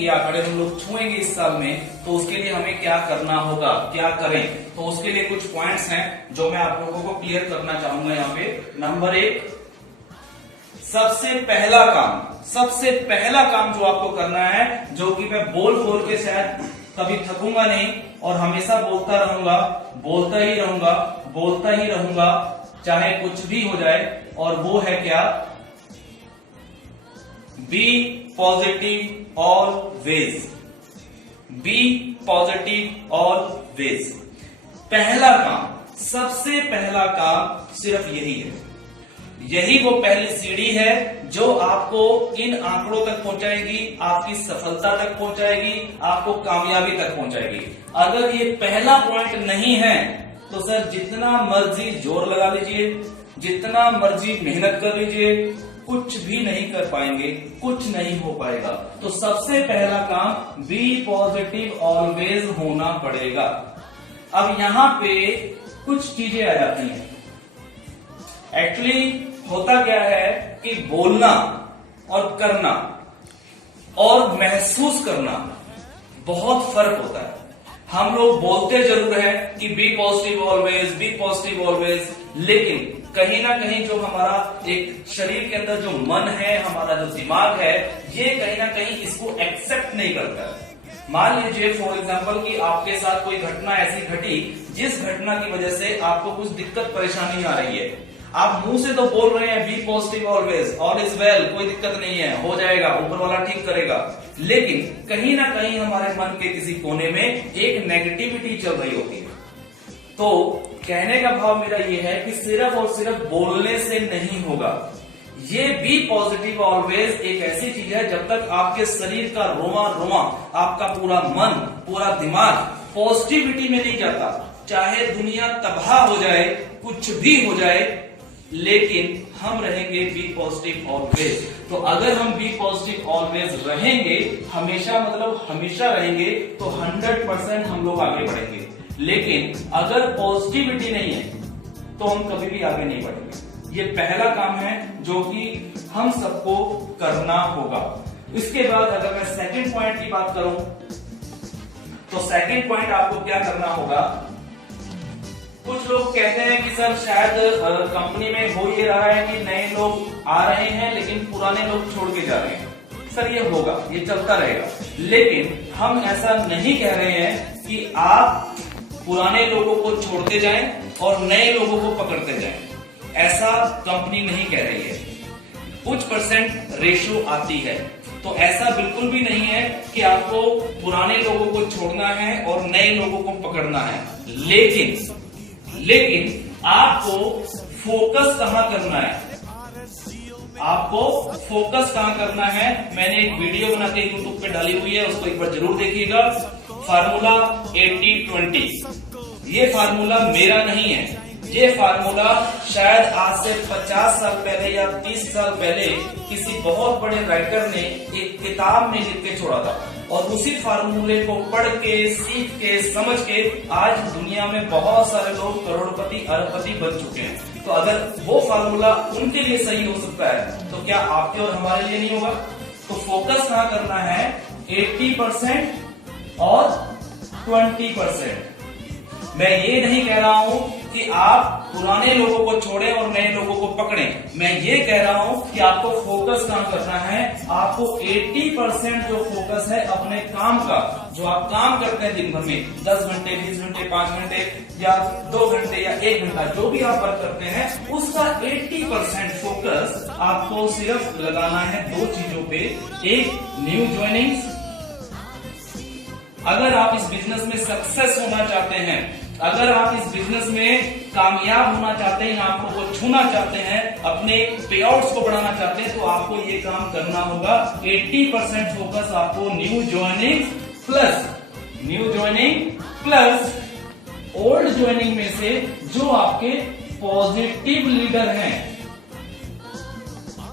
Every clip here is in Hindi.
ये आंकड़े हम लोग छुएंगे इस साल में, तो उसके लिए हमें क्या करना होगा, क्या करें, तो उसके लिए कुछ पॉइंट्स हैं जो मैं आप लोगों को क्लियर करना चाहूंगा यहाँ पे। नंबर 1, सबसे पहला काम जो आपको करना है, जो कि मैं बोल के शायद कभी थकूंगा नहीं और हमेशा बोलता ही रहूंगा चाहे कुछ भी हो जाए, और वो है क्या, be positive always. Be positive always. पहला काम, सबसे पहला काम सिर्फ यही है। यही वो पहली सीढ़ी है जो आपको इन आंकड़ों तक पहुंचाएगी, आपकी सफलता तक पहुंचाएगी, आपको कामयाबी तक पहुंचाएगी। अगर ये पहला पॉइंट नहीं है तो सर जितना मर्जी जोर लगा लीजिए, जितना मर्जी मेहनत कर लीजिए, कुछ भी नहीं कर पाएंगे, कुछ नहीं हो पाएगा। तो सबसे पहला काम बी पॉजिटिव ऑलवेज होना पड़ेगा। अब यहां पे कुछ चीजें आ जाती हैं। एक्चुअली होता क्या है कि बोलना और करना और महसूस करना बहुत फर्क होता है। हम लोग बोलते जरूर है कि be positive always, be positive always, लेकिन कहीं ना कहीं जो हमारा एक शरीर के अंदर जो मन है, हमारा जो दिमाग है, ये कहीं ना कहीं इसको एक्सेप्ट नहीं करता है। मान लीजिए फॉर एग्जांपल कि आपके साथ कोई घटना ऐसी घटी जिस घटना की वजह से आपको कुछ दिक्कत परेशानी आ रही है। आप मुंह से तो बोल रहे हैं be positive always, all is well, कोई दिक्कत नहीं है, हो जाएगा, ऊपर वाला ठीक करेगा, लेकिन कहीं ना कहीं हमारे मन के किसी कोने में एक नेगेटिविटी चल रही होती है। तो कहने का भाव मेरा ये है कि सिर्फ और सिर्फ बोलने से नहीं होगा। ये बी पॉजिटिव ऑलवेज एक ऐसी चीज है, जब तक आपके शरीर का रोमा रोमा, आपका पूरा मन, पूरा दिमाग पॉजिटिविटी में नहीं जाता, चाहे दुनिया तबाह हो जाए, कुछ भी हो जाए, लेकिन हम रहेंगे बी पॉजिटिव ऑलवेज। तो अगर हम बी पॉजिटिव ऑलवेज रहेंगे, हमेशा मतलब हमेशा रहेंगे, तो 100% हम लोग आगे बढ़ेंगे। लेकिन अगर पॉजिटिविटी नहीं है तो हम कभी भी आगे नहीं बढ़ेंगे। ये पहला काम है जो कि हम सबको करना होगा। इसके बाद अगर मैं सेकंड पॉइंट की बात करूं, तो सेकंड पॉइंट आपको क्या करना होगा। कुछ लोग कहते हैं कि सर शायद कंपनी में हो ये रहा है कि नए लोग आ रहे हैं लेकिन पुराने लोग छोड़ के जा रहे हैं। सर ये होगा, ये चलता रहेगा, लेकिन हम ऐसा नहीं कह रहे हैं कि आप पुराने लोगों को छोड़ते जाएं और नए लोगों को पकड़ते जाएं। ऐसा कंपनी नहीं कह रही है। कुछ परसेंट रेशो आती है, तो ऐसा बिल्कुल भी नहीं है कि आपको पुराने लोगों को छोड़ना है और नए लोगों को पकड़ना है। लेकिन आपको फोकस कहां करना है, आपको फोकस कहां करना है। मैंने एक वीडियो बना के यूट्यूब पे डाली हुई है, उसको एक बार जरूर देखिएगा। फार्मूला 80-20, ये फार्मूला मेरा नहीं है। ये फार्मूला शायद आज से 50 साल पहले या 30 साल पहले किसी बहुत बड़े राइटर ने एक किताब में लिख के छोड़ा था, और उसी फार्मूले को पढ़ के, सीख के, समझ के आज दुनिया में बहुत सारे लोग करोड़पति, अरबपति बन चुके हैं। तो अगर वो फार्मूला उनके लिए सही हो सकता है, तो क्या आपके और हमारे लिए नहीं होगा। तो फोकस कहां करना है, 80% और 20%। मैं ये नहीं कह रहा हूं कि आप पुराने लोगों को छोड़ें और नए लोगों को पकड़ें। मैं ये कह रहा हूं कि आपको फोकस कहां करना है, आपको 80% जो फोकस है अपने काम का, जो आप काम करते हैं दिन भर में 10 घंटे, 20 घंटे, 5 घंटे या 2 घंटे या 1 घंटा, जो भी आप वर्क करते हैं, उसका 80% फोकस आपको सिर्फ लगाना है 2 चीजों पे। एक, न्यू ज्वाइनिंग्स। अगर आप इस बिजनेस में सक्सेस होना चाहते हैं, अगर आप इस बिजनेस में कामयाब होना चाहते हैं, आपको को छूना चाहते हैं, अपने पे आउट्स को बढ़ाना चाहते हैं, तो आपको ये काम करना होगा। 80% फोकस आपको new joining plus old joining में से जो आपके पॉजिटिव लीडर हैं,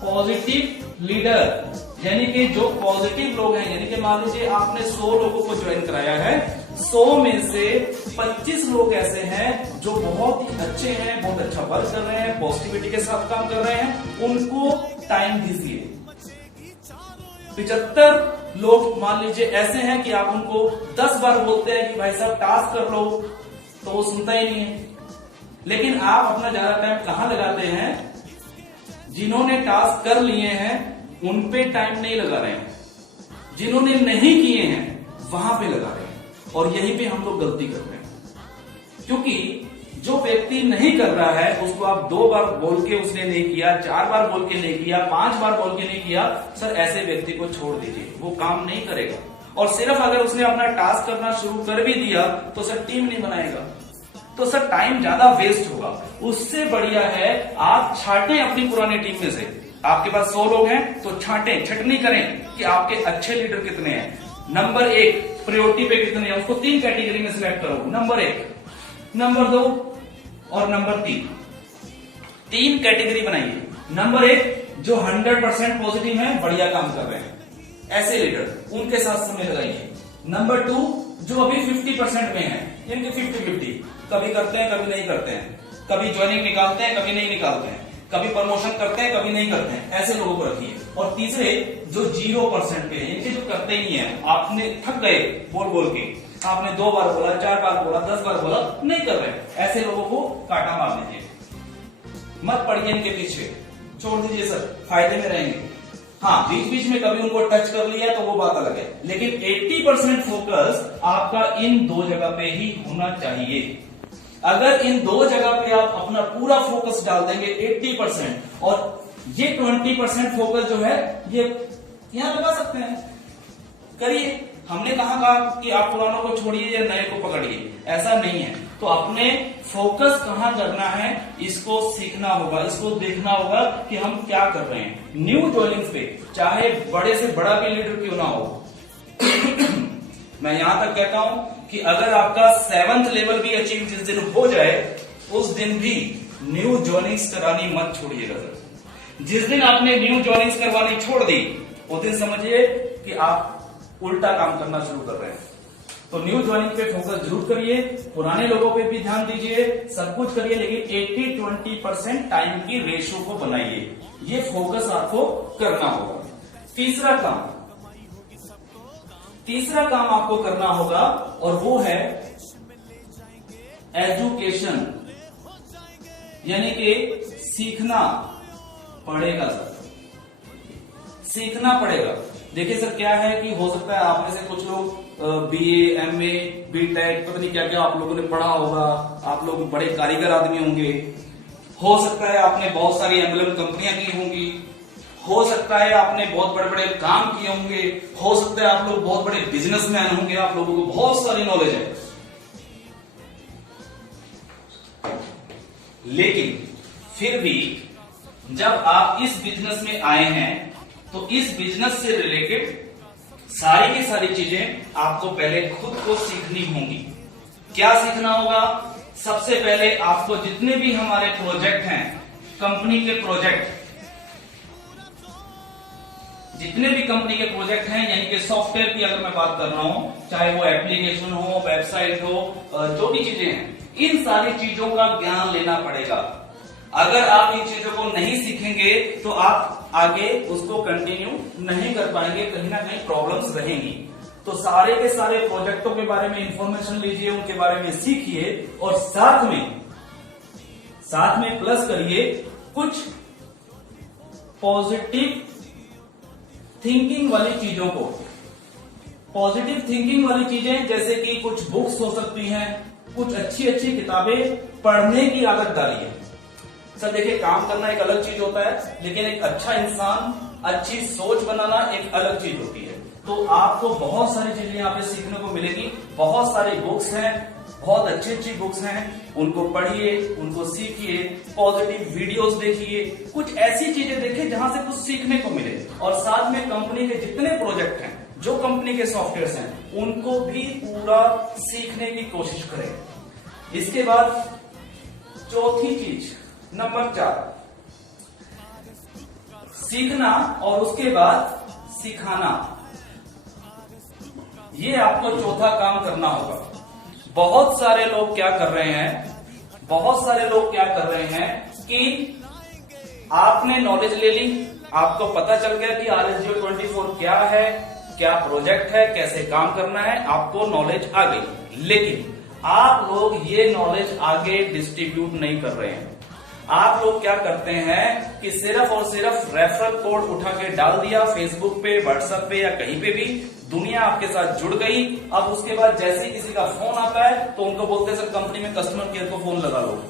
पॉजिटिव लीडर यानी कि जो पॉजिटिव लोग हैं, यानी कि मान लीजिए आपने 100 लोगों को ज्वाइन कराया है, 100 में से 25 लोग ऐसे हैं जो बहुत ही अच्छे हैं, बहुत अच्छा वर्क कर रहे हैं, पॉजिटिविटी के साथ काम कर रहे हैं, उनको टाइम दीजिए। 75 लोग मान लीजिए ऐसे हैं कि आप उनको 10 बार बोलते हैं कि भाई साहब टास्क कर लो, तो वो सुनता ही नहीं है। लेकिन आप अपना ज्यादा टाइम कहां लगाते हैं? जिन्होंने टास्क कर लिए हैं उन पे टाइम नहीं लगा रहे हैं, जिन्होंने नहीं किए हैं वहां पे लगा रहे हैं। और यहीं पे हम लोग गलती कर रहे हैं, क्योंकि जो व्यक्ति नहीं कर रहा है उसको आप 2 बार बोल के उसने नहीं किया, 4 बार बोल के नहीं किया, 5 बार बोल के नहीं किया, सर ऐसे व्यक्ति को छोड़ दीजिए, वो काम नहीं करेगा। और सिर्फ अगर उसने अपना टास्क करना शुरू कर भी दिया तो सर टीम नहीं बनाएगा, तो सर टाइम ज्यादा वेस्ट होगा। उससे बढ़िया है आप छांटें अपनी पुरानी टीम में से। आपके पास 100 लोग हैं तो छांटें, छटनी करें कि आपके अच्छे लीडर कितने हैं। नंबर 1 प्रायोरिटी पे कितने हैं, उसको 3 कैटेगरी में सिलेक्ट करो। नंबर 1, नंबर 2 और नंबर 3, 3 कैटेगरी बनाइए। नंबर 1 जो 100% पॉजिटिव है, बढ़िया काम कर रहे हैं, ऐसे लीडर उनके साथ समय लगाइए। नंबर 2 जो अभी 50% में है, इनके 50-50, कभी करते हैं कभी नहीं करते हैं, कभी ज्वाइनिंग निकालते हैं कभी नहीं निकालते हैं, कभी प्रमोशन करते हैं कभी नहीं करते हैं, ऐसे लोगों को रखिए। और तीसरे जो 0% पे हैं, इनके जो करते ही नहीं है, आपने थक गए बोल बोल के, आपने 2 बार बोला, 4 बार बोला, 10 बार बोला, नहीं कर रहे, ऐसे लोगों को काटा मार दीजिए, मत पड़िए इनके पीछे, छोड़ दीजिए सर, फायदे में रहेंगे। हाँ, बीच बीच में कभी उनको टच कर लिया तो वो बात अलग है, लेकिन 80% फोकस आपका इन 2 जगह पे ही होना चाहिए। अगर इन 2 जगह पे आप अपना पूरा फोकस डाल देंगे 80%, और ये 20% फोकस जो है ये यहां लगा सकते हैं, करिए। हमने कहा कि आप पुरानों को छोड़िए या नए को पकड़िए, ऐसा नहीं है। तो अपने फोकस कहां करना है इसको सीखना होगा, इसको देखना होगा कि हम क्या कर रहे हैं। न्यू ज्वाइनिंग्स पे चाहे बड़े से बड़ा भी लीडर क्यों ना हो मैं यहां तक कहता हूं कि अगर आपका 7th लेवल भी अचीव जिस दिन हो जाए, उस दिन भी न्यू ज्वाइनिंग्स करानी मत छोड़िएगा सर। जिस दिन आपने न्यू ज्वाइनिंग्स करवानी छोड़ दी, उस दिन समझिए कि आप उल्टा काम करना शुरू कर रहे हैं। तो न्यू ज्वाइनिंग पे फोकस जरूर करिए, पुराने लोगों पे भी ध्यान दीजिए, सब कुछ करिए, लेकिन 80-20% टाइम की रेशो को बनाइए, ये फोकस आपको करना होगा। तीसरा काम आपको करना होगा और वो है एजुकेशन, यानी कि सीखना पड़ेगा सर, सीखना पड़ेगा। देखिए सर क्या है कि हो सकता है आप में से कुछ लोग BA, MA, BTech पता नहीं क्या क्या आप लोगों ने पढ़ा होगा, आप लोग बड़े कारीगर आदमी होंगे, हो सकता है आपने बहुत सारी MLM कंपनियां की होंगी, हो सकता है आपने बहुत बड़े बड़े काम किए होंगे, हो सकता है आप लोग बहुत बड़े बिजनेसमैन होंगे, आप लोगों को बहुत सारी नॉलेज है। लेकिन फिर भी जब आप इस बिजनेस में आए हैं तो इस बिजनेस से रिलेटेड सारी की सारी चीजें आपको पहले खुद को सीखनी होंगी। क्या सीखना होगा? सबसे पहले आपको जितने भी हमारे प्रोजेक्ट हैं, कंपनी के प्रोजेक्ट, जितने भी कंपनी के प्रोजेक्ट हैं, यानी कि सॉफ्टवेयर की अगर मैं बात कर रहा हूं, चाहे वो एप्लीकेशन हो, वेबसाइट हो, जो भी चीजें हैं, इन सारी चीजों का ज्ञान लेना पड़ेगा। अगर आप इन चीजों को नहीं सीखेंगे तो आप आगे उसको कंटिन्यू नहीं कर पाएंगे, कहीं ना कहीं प्रॉब्लम्स रहेंगी। तो सारे के सारे प्रोजेक्टों के बारे में इंफॉर्मेशन लीजिए, उनके बारे में सीखिए और साथ में प्लस करिए कुछ पॉजिटिव थिंकिंग वाली चीजों को। पॉजिटिव थिंकिंग वाली चीजें जैसे कि कुछ बुक्स हो सकती हैं, कुछ अच्छी अच्छी किताबें पढ़ने की आदत डालिए। सर देखिए, काम करना एक अलग चीज होता है, लेकिन एक अच्छा इंसान, अच्छी सोच बनाना एक अलग चीज होती है। तो आपको बहुत सारी चीजें यहाँ पे सीखने को मिलेगी। बहुत सारी बुक्स हैं, बहुत अच्छी अच्छी बुक्स हैं, उनको पढ़िए, उनको सीखिए, पॉजिटिव वीडियोस देखिए, कुछ ऐसी चीजें देखिए जहां से कुछ सीखने को मिले। और साथ में कंपनी के जितने प्रोजेक्ट हैं, जो कंपनी के सॉफ्टवेयर हैं, उनको भी पूरा सीखने की कोशिश करें। इसके बाद चौथी चीज, नंबर 4, सीखना और उसके बाद सिखाना, ये आपको चौथा काम करना होगा। बहुत सारे लोग क्या कर रहे हैं कि आपने नॉलेज ले ली, आपको पता चल गया कि RSGO 24 क्या है, क्या प्रोजेक्ट है, कैसे काम करना है, आपको नॉलेज आ गई। लेकिन आप लोग ये नॉलेज आगे डिस्ट्रीब्यूट नहीं कर रहे हैं। आप लोग क्या करते हैं कि सिर्फ और सिर्फ रेफरल कोड उठा के डाल दिया फेसबुक पे, व्हाट्सएप पे या कहीं पे भी, दुनिया आपके साथ जुड़ गई। अब उसके बाद जैसे ही किसी का फोन आता है तो उनको बोलते हैं सर कंपनी में कस्टमर केयर को फोन लगा लो।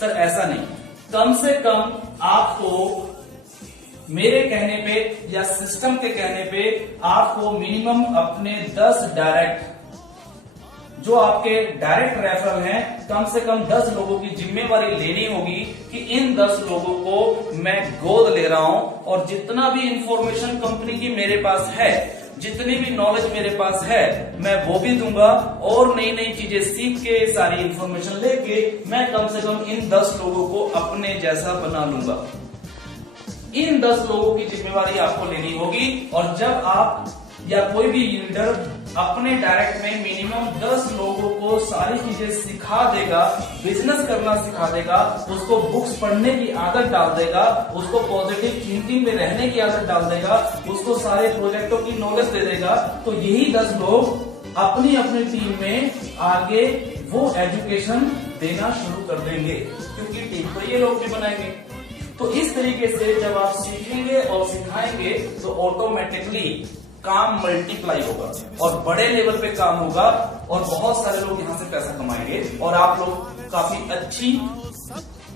सर ऐसा नहीं, कम से कम आपको मेरे कहने पे या सिस्टम के कहने पे आपको मिनिमम अपने 10 डायरेक्ट, जो आपके डायरेक्ट रेफरल हैं, कम से कम 10 लोगों की जिम्मेवारी लेनी होगी कि इन 10 लोगों को मैं गोद ले रहा हूं और जितना भी इंफॉर्मेशन कंपनी की मेरे पास है, जितनी भी नॉलेज मेरे पास है, मैं वो भी दूंगा और नई नई चीजें सीख के सारी इंफॉर्मेशन लेके मैं कम से कम इन 10 लोगों को अपने जैसा बना लूंगा। इन 10 लोगों की जिम्मेवारी आपको लेनी होगी। और जब आप या कोई भी लीडर अपने डायरेक्ट में मिनिमम 10 लोगों को सारी चीजें सिखा देगा, बिजनेस करना सिखा देगा, उसको बुक्स पढ़ने की आदत डाल देगा, उसको पॉजिटिव थिंकिंग में रहने की आदत डाल देगा, उसको सारे प्रोजेक्टों की नॉलेज दे देगा, तो यही 10 लोग अपनी अपनी टीम में आगे वो एजुकेशन देना शुरू कर देंगे, क्योंकि टीम तो ये लोग भी बनाएंगे। तो इस तरीके से जब आप सीखेंगे और सिखाएंगे तो ऑटोमेटिकली काम मल्टीप्लाई होगा और बड़े लेवल पे काम होगा और बहुत सारे लोग यहां से पैसा कमाएंगे और आप लोग काफी अच्छी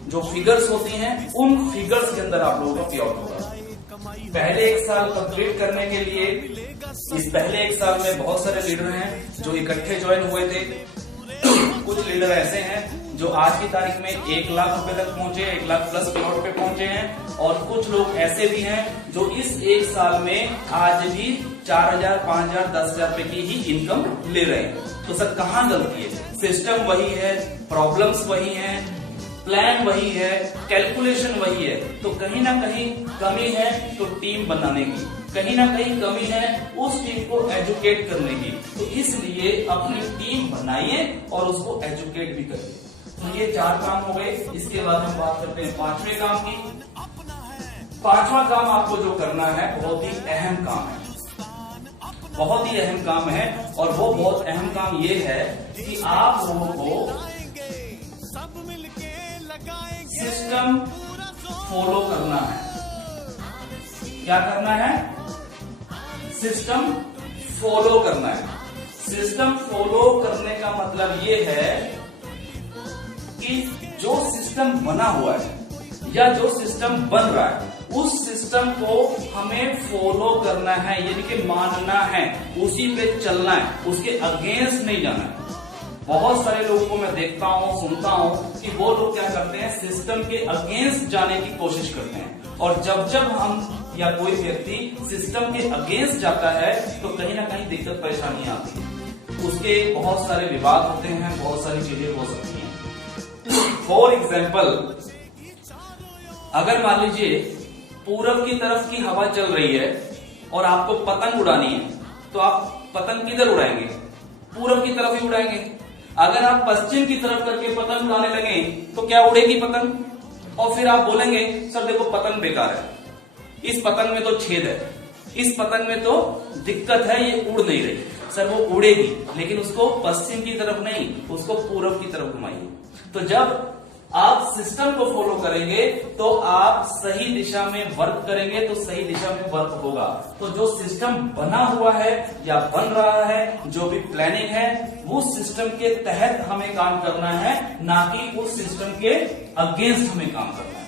जो फिगर्स होती हैं उन फिगर्स के अंदर आप लोगों का पे आउट होगा। पहले 1 साल कंप्लीट करने के लिए इस पहले 1 साल में बहुत सारे लीडर हैं जो इकट्ठे ज्वाइन हुए थे। कुछ लीडर ऐसे हैं जो आज की तारीख में 1 लाख रुपए तक पहुंचे, 1 लाख प्लस करोड़ पे पहुंचे हैं, और कुछ लोग ऐसे भी हैं जो इस 1 साल में आज भी 4,000, 5,000, 10,000 रुपए की ही इनकम ले रहे हैं। तो सर कहां गलती है? सिस्टम वही है, प्रॉब्लम्स वही हैं, प्लान वही है, कैलकुलेशन वही है। तो कहीं ना कहीं कमी है तो टीम बनाने की, कहीं ना कहीं कमी है उस टीम को एजुकेट करने की। तो इसलिए अपनी टीम बनाइए और उसको एजुकेट भी करिए। तो ये 4 काम हो गए। इसके बाद हम बात करते हैं 5वें काम की। 5वां काम आपको जो करना है बहुत ही अहम काम है, बहुत ही अहम काम है। और वो बहुत अहम काम ये है कि आप लोगों को सिस्टम फॉलो करना है। क्या करना है? सिस्टम फॉलो करना है। सिस्टम फॉलो करने का मतलब ये है कि जो सिस्टम बना हुआ है या जो सिस्टम बन रहा है उस सिस्टम को हमें फॉलो करना है, यानी कि मानना है, उसी पे चलना है, उसके अगेंस्ट नहीं जाना है। बहुत सारे लोगों को मैं देखता हूं, सुनता हूं कि वो लोग क्या करते हैं, सिस्टम के अगेंस्ट जाने की कोशिश करते हैं। और जब हम या कोई व्यक्ति सिस्टम के अगेंस्ट जाता है तो कहीं ना कहीं दिक्कत परेशानी आती है, उसके बहुत सारे विवाद होते हैं, बहुत सारी चीजें हो सकती हैं। फॉर एग्जाम्पल, अगर मान लीजिए पूरब की तरफ की हवा चल रही है और आपको पतंग उड़ानी है, तो आप पतंग किधर उड़ाएंगे? पूरब की तरफ ही उड़ाएंगे। अगर आप पश्चिम की तरफ करके पतंग उड़ाने लगे तो क्या उड़ेगी पतंग? और फिर आप बोलेंगे सर देखो पतंग बेकार है, इस पतंग में तो छेद है, इस पतंग में तो दिक्कत है, ये उड़ नहीं रही। सर वो उड़ेगी लेकिन उसको पश्चिम की तरफ नहीं, उसको पूरब की तरफ घुमाइए। तो जब आप सिस्टम को फॉलो करेंगे तो आप सही दिशा में वर्क करेंगे तो सही दिशा में वर्क होगा। तो जो सिस्टम बना हुआ है या बन रहा है, जो भी प्लानिंग है, वो सिस्टम के तहत हमें काम करना है, ना कि उस सिस्टम के अगेंस्ट हमें काम करना है।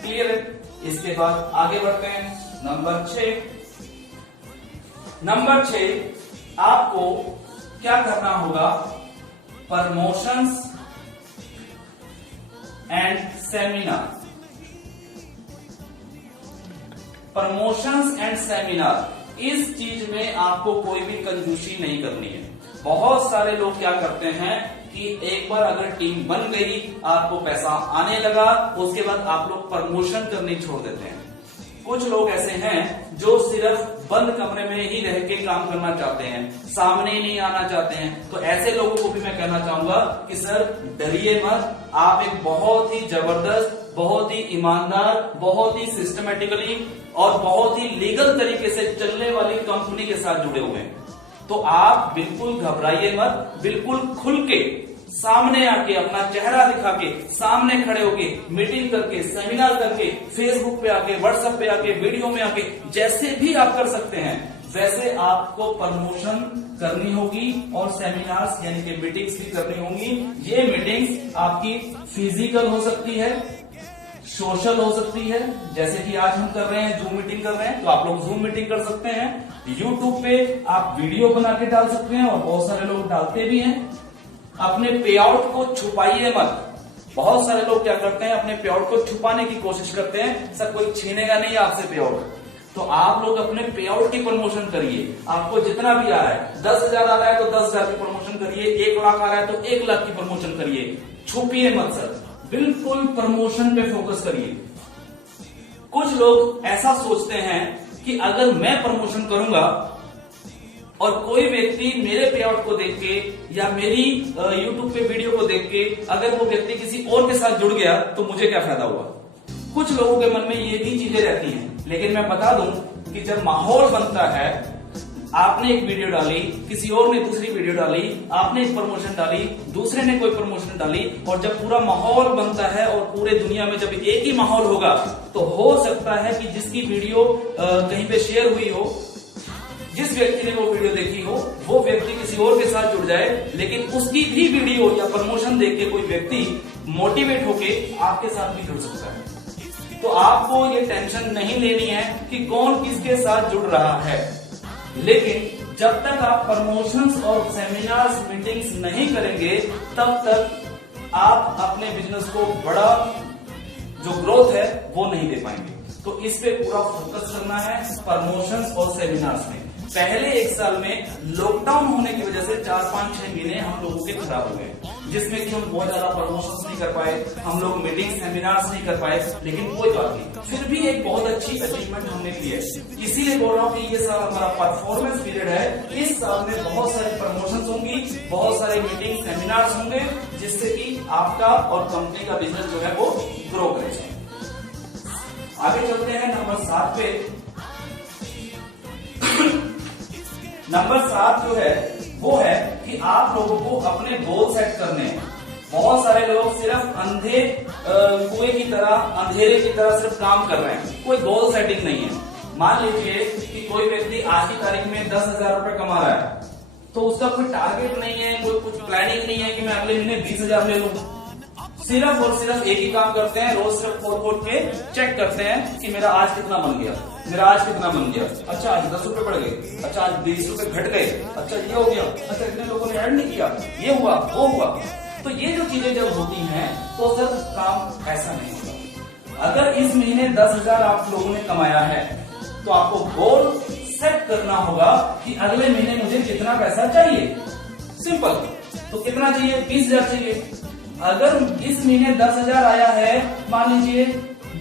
क्लियर है? इसके बाद आगे बढ़ते हैं नंबर 6। आपको क्या करना होगा? Promotions and seminar. Promotions and seminar, इस चीज में आपको कोई भी कंजूसी नहीं करनी है। बहुत सारे लोग क्या करते हैं कि एक बार अगर टीम बन गई, आपको पैसा आने लगा, उसके बाद आप लोग प्रमोशन करनी छोड़ देते हैं। कुछ लोग ऐसे हैं जो सिर्फ बंद कमरे में ही रह के काम करना चाहते हैं, सामने ही नहीं आना चाहते हैं। तो ऐसे लोगों को भी मैं कहना चाहूंगा कि सर डरिए मत, आप एक बहुत ही जबरदस्त बहुत ही ईमानदार, बहुत ही सिस्टमेटिकली और बहुत ही लीगल तरीके से चलने वाली कंपनी के साथ जुड़े हुए हैं। तो आप बिल्कुल घबराइए मत, बिल्कुल खुल के सामने आके अपना चेहरा दिखा के सामने खड़े होके मीटिंग करके, सेमिनार करके, फेसबुक पे आके, व्हाट्सएप पे आके, वीडियो में आके, जैसे भी आप कर सकते हैं वैसे आपको प्रमोशन करनी होगी और सेमिनार्स यानी कि मीटिंग्स भी करनी होंगी। ये मीटिंग्स आपकी फिजिकल हो सकती है, सोशल हो सकती है, जैसे कि आज हम कर रहे हैं जूम मीटिंग कर रहे हैं, तो आप लोग जूम मीटिंग कर सकते हैं। यूट्यूब पे आप वीडियो बना के डाल सकते हैं और बहुत सारे लोग डालते भी हैं। अपने पे आउट को छुपाइए मत। बहुत सारे लोग क्या करते हैं, अपने पे आउट को छुपाने की कोशिश करते हैं, सर कोई छीनेगा नहीं आपसे पे आउट। तो आप लोग अपने पे आउट की प्रमोशन करिए। आपको जितना भी आ रहा है, 10,000 आ रहा है तो 10,000 की प्रमोशन करिए, 1 लाख आ रहा है तो 1 लाख की प्रमोशन करिए। छुपिए मत सर, बिल्कुल प्रमोशन पे फोकस करिए। कुछ लोग ऐसा सोचते हैं कि अगर मैं प्रमोशन करूंगा और कोई व्यक्ति मेरे पे आउट को देख के या मेरी यूट्यूब पे वीडियो को देख के अगर वो व्यक्ति किसी और के साथ जुड़ गया तो मुझे क्या फायदा हुआ। कुछ लोगों के मन में ये भी चीजें रहती हैं, लेकिन मैं बता दूं कि जब माहौल बनता है, आपने एक वीडियो डाली, किसी और ने दूसरी वीडियो डाली, आपने एक प्रमोशन डाली, दूसरे ने कोई प्रमोशन डाली, और जब पूरा माहौल बनता है और पूरे दुनिया में जब एक ही माहौल होगा तो हो सकता है कि जिसकी वीडियो कहीं पे शेयर हुई हो, जिस व्यक्ति ने वो वीडियो देखी हो, वो व्यक्ति किसी और के साथ जुड़ जाए, लेकिन उसकी भी वीडियो या प्रमोशन देख के कोई व्यक्ति मोटिवेट होके आपके साथ भी जुड़ सकता है। तो आपको ये टेंशन नहीं लेनी है कि कौन किसके साथ जुड़ रहा है, लेकिन जब तक आप प्रमोशंस और सेमिनार्स, मीटिंग्स नहीं करेंगे तब तक आप अपने बिजनेस को बड़ा जो ग्रोथ है वो नहीं दे पाएंगे। तो इस पे पूरा फोकस करना है प्रमोशंस और सेमिनार्स में। पहले 1 साल में लॉकडाउन होने की वजह से 4-5-6 महीने हम लोगों के खराब हो गए, जिसमें कि हम बहुत ज्यादा प्रमोशंस नहीं कर पाए, हम लोग मीटिंग सेमिनार्स नहीं कर पाए, लेकिन कोई बात नहीं, फिर भी एक बहुत अच्छी अचीवमेंट हमने की है। इसीलिए बोल रहा हूँ कि ये साल हमारा परफॉर्मेंस पीरियड है। इस साल में बहुत सारी प्रमोशंस होंगी, बहुत सारे मीटिंग सेमिनार्स होंगे, जिससे कि आपका और कंपनी का बिजनेस जो है वो ग्रो करेगा। आगे चलते हैं नंबर 7 पे। नंबर 7 जो है वो है कि आप लोगों को अपने गोल सेट करने हैं। बहुत सारे लोग सिर्फ अंधे कुएं की तरह, अंधेरे की तरह सिर्फ काम कर रहे हैं, कोई गोल सेटिंग नहीं है। मान लीजिए कि कोई व्यक्ति आज की तारीख में 10,000 रुपए कमा रहा है, तो उसका कोई टारगेट नहीं है, कोई कुछ प्लानिंग नहीं है कि मैं अगले महीने 20,000 ले लूं। सिर्फ और सिर्फ एक ही काम करते हैं, रोज सिर्फ खोल के चेक करते हैं कि मेरा आज कितना बन गया, मेरा आज कितना बन गया, अच्छा आज 10 रुपए बढ़ गए, अच्छा आज 20 रुपए घट गए, अच्छा ये हो गया, अच्छा इतने लोगों ने ऐड नहीं किया, ये हुआ वो हुआ। तो ये जो चीजें जब होती हैं तो सर काम ऐसा नहीं होता। अगर इस महीने 10,000 आप लोगों ने कमाया है तो आपको गोल सेट करना होगा कि अगले महीने मुझे कितना पैसा चाहिए। सिंपल। तो कितना चाहिए? 20,000 चाहिए। अगर इस महीने 10,000 आया है, मान लीजिए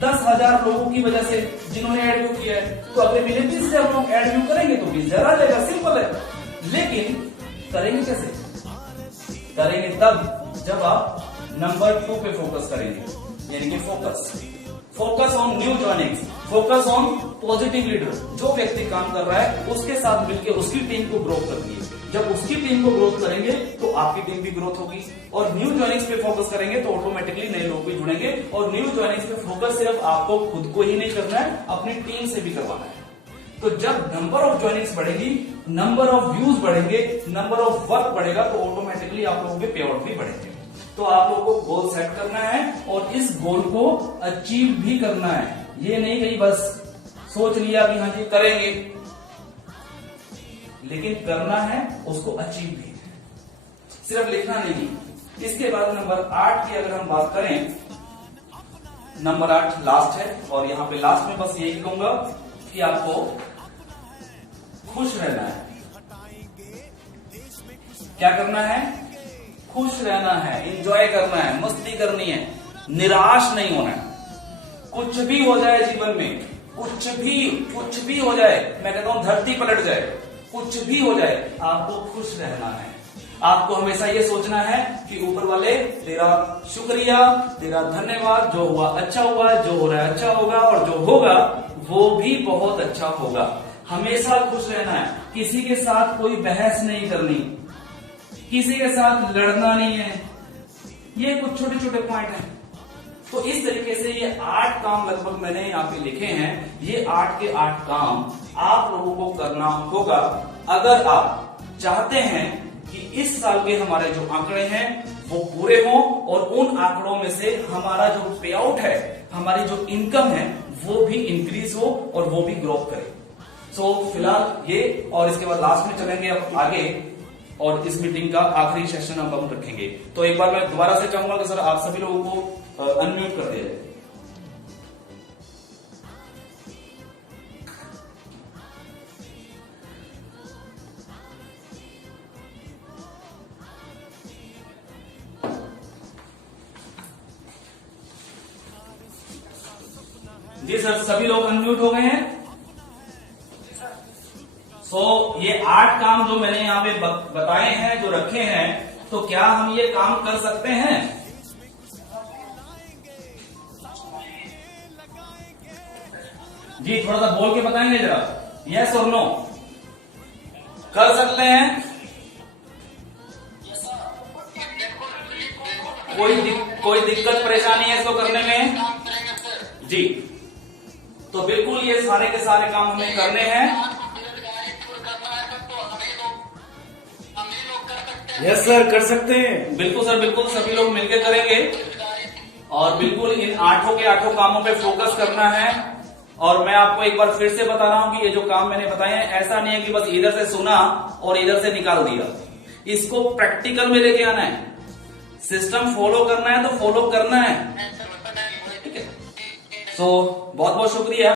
10,000 लोगों की वजह से जिन्होंने एड व्यू किया है, तो अगले महीने 20,000 लोग एड व्यू करेंगे तो 20,000 आ जाएगा। सिंपल है। लेकिन करेंगे कैसे? करेंगे तब जब आप नंबर 2 पे फोकस करेंगे, यानी कि focus on new joinings, focus on positive leader. जो व्यक्ति काम कर रहा है उसके साथ मिलकर उसकी टीम को ग्रोथ करनी है। जब उसकी टीम को ग्रोथ करेंगे तो आपकी टीम भी ग्रोथ होगी। और न्यू जॉइनिंग्स पे फोकस करेंगे तो ऑटोमेटिकली नए लोग भी जुड़ेंगे। और न्यू जॉइनिंग्स पे फोकस सिर्फ आपको खुद को ही नहीं करना है, अपनी टीम से भी करवाना है। तो जब नंबर ऑफ जॉइनिंग्स बढ़ेगी, नंबर ऑफ व्यूज बढ़ेंगे, नंबर ऑफ वर्क बढ़ेगा, तो ऑटोमेटिकली आप लोगों के पे आउट भी बढ़ेंगे। तो आप लोगों को गोल सेट करना है और इस गोल को अचीव भी करना है। ये नहीं कहीं बस सोच लिया कि हाँ जी करेंगे, लेकिन करना है, उसको अचीव भी, सिर्फ लिखना नहीं। इसके बाद नंबर 8 की अगर हम बात करें, नंबर 8 लास्ट है और यहां पे लास्ट में बस यही कहूंगा कि आपको खुश रहना है। क्या करना है? खुश रहना है, एंजॉय करना है, मस्ती करनी है, निराश नहीं होना है। कुछ भी हो जाए जीवन में, कुछ भी हो जाए, मैं कहता हूं धरती पलट जाए, कुछ भी हो जाए, आपको खुश रहना है। आपको हमेशा ये सोचना है कि ऊपर वाले तेरा शुक्रिया, तेरा धन्यवाद, जो हुआ अच्छा हुआ, जो हो रहा है अच्छा होगा, और जो होगा वो भी बहुत अच्छा होगा। हमेशा खुश रहना है, किसी के साथ कोई बहस नहीं करनी, किसी के साथ लड़ना नहीं है। ये कुछ छोटे छोटे पॉइंट हैं। तो इस तरीके से ये 8 काम लगभग मैंने यहाँ पे लिखे हैं। ये 8 के 8 काम आप लोगों को करना होगा अगर आप चाहते हैं कि इस साल के हमारे जो आंकड़े हैं वो पूरे हों, और उन आंकड़ों में से हमारा जो पे आउट है, हमारी जो इनकम है वो भी इंक्रीज हो और वो भी ग्रो करे। सो फिलहाल ये, और इसके बाद लास्ट में चलेंगे अब आगे, और इस मीटिंग का आखिरी सेशन अब हम रखेंगे। तो एक बार मैं दोबारा से चाहूंगा कि सर आप सभी लोगों को अनम्यूट कर दे। जी सर, सभी लोग अनम्यूट हो गए हैं। ये 8 काम जो मैंने यहाँ पे बताए हैं, जो रखे हैं, तो क्या हम ये काम कर सकते हैं? जी थोड़ा सा बोल के बताएंगे जरा, यस और नो, कर सकते हैं? कोई दिक्कत परेशानी है इसको करने में? जी, तो बिल्कुल ये सारे के सारे काम हमें करने हैं। यस सर, कर सकते हैं। बिल्कुल सर, बिल्कुल सभी लोग मिलकर करेंगे, और बिल्कुल इन 8 के 8 कामों पे फोकस करना है। और मैं आपको एक बार फिर से बता रहा हूं कि ये जो काम मैंने बताए हैं, ऐसा नहीं है कि बस इधर से सुना और इधर से निकाल दिया। इसको प्रैक्टिकल में लेके आना है, सिस्टम फॉलो करना है तो फॉलो करना है। ठीक है, सो बहुत बहुत शुक्रिया।